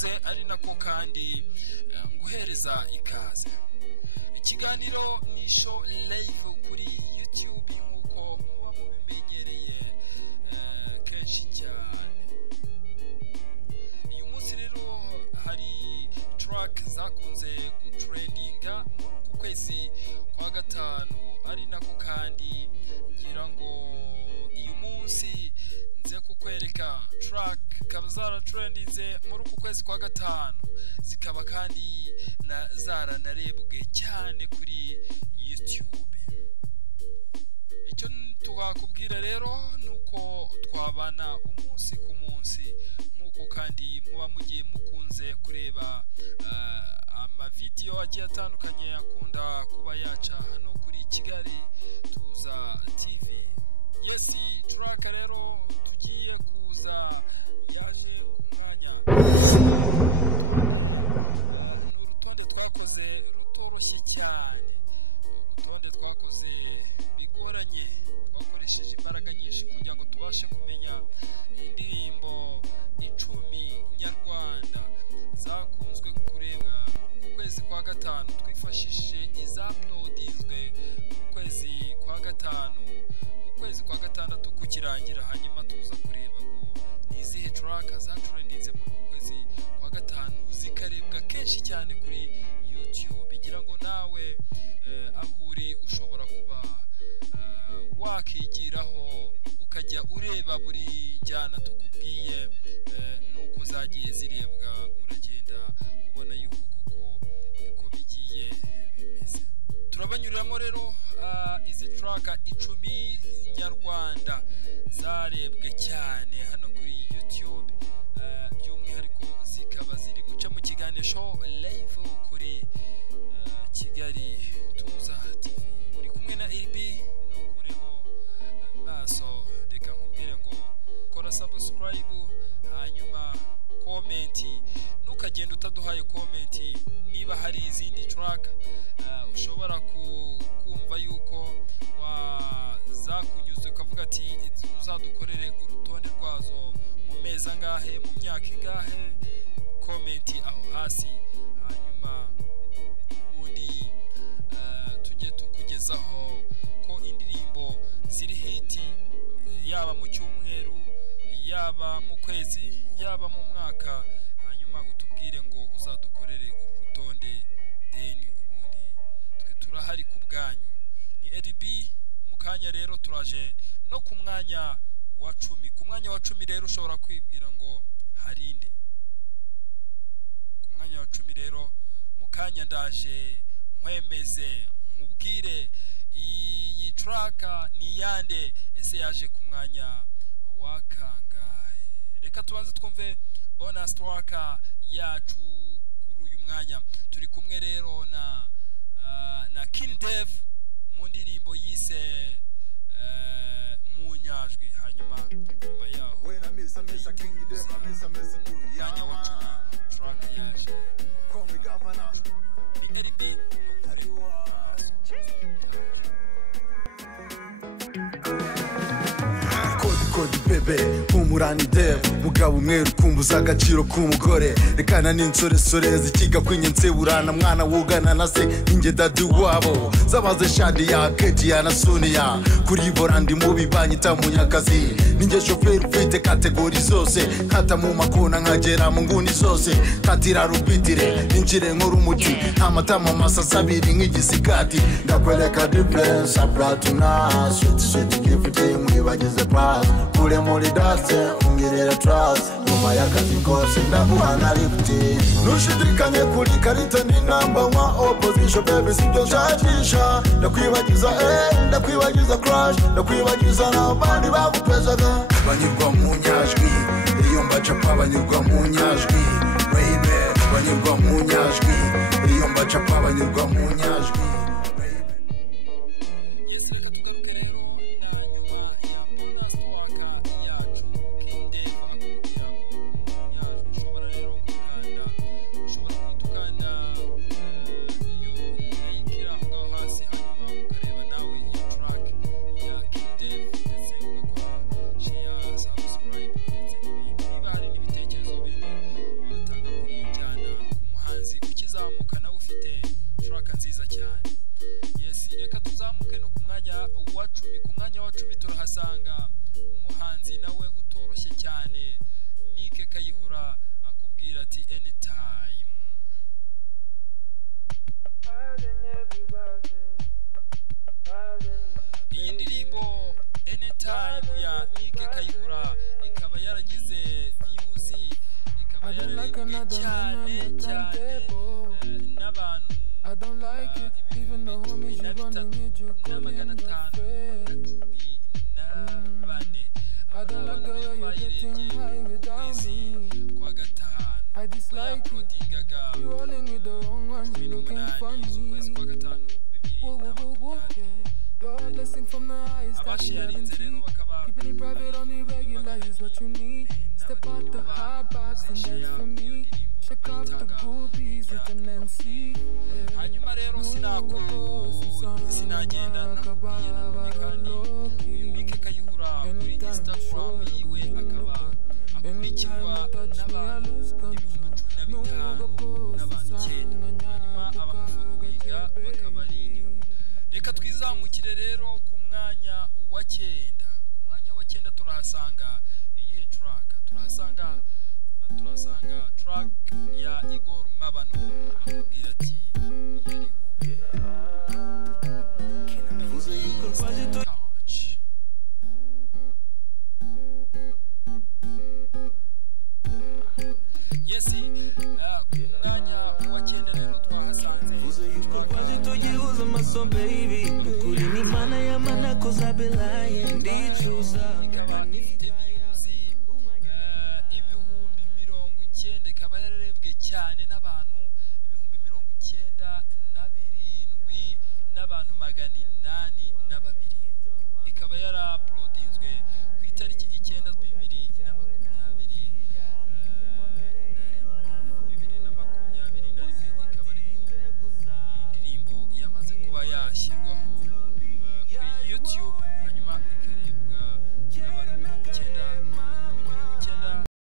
ikaze ari nako kandi guhereza ikaze ikiganiro ni show live umurani dev mugabo umwe rukumbuza agaciro k'umugore rekana n'insoresore zikiga kwinyenseburana mwana wugana na se ninge dadi wabo zabaze shadi ya keji ya na Sonia kuri borandi mubi banyita munyakazi ninge chauffeur ufite kategori zose kata mu makona nkagera mu nguni zose katira rubitire ninjire nk'urumuti amatama masa sabiri nk'igisigati ndakweleka difference apratuna sweet gifting mwibagize pass kule muri dance ungirira trust nyuma y'akazi kose ndaguhana lifti nushidikanye kuri karita ni number one opposition baby sibyo nshakisha ndakwibagiza crush ndakwibagiza n'abandi bagupezaga banyurwa mu nyajwi iyo mbacapa banyurwa mu nyajwi baby banyurwa mu nyajwi iyo mbacapa banyurwa mu nyajwi. highest I can guarantee. Keeping it private on the regular is what you need. Step out the hot box and dance for me. Check off the groupies with the Nancy. No go susang nakababa loki. Anytime you show I go hinduka. Anytime you touch me I lose control. No go susang nakakukaga baby. In any case, so baby, kuri ni mana ya mana cause I be lying. Ndichuza,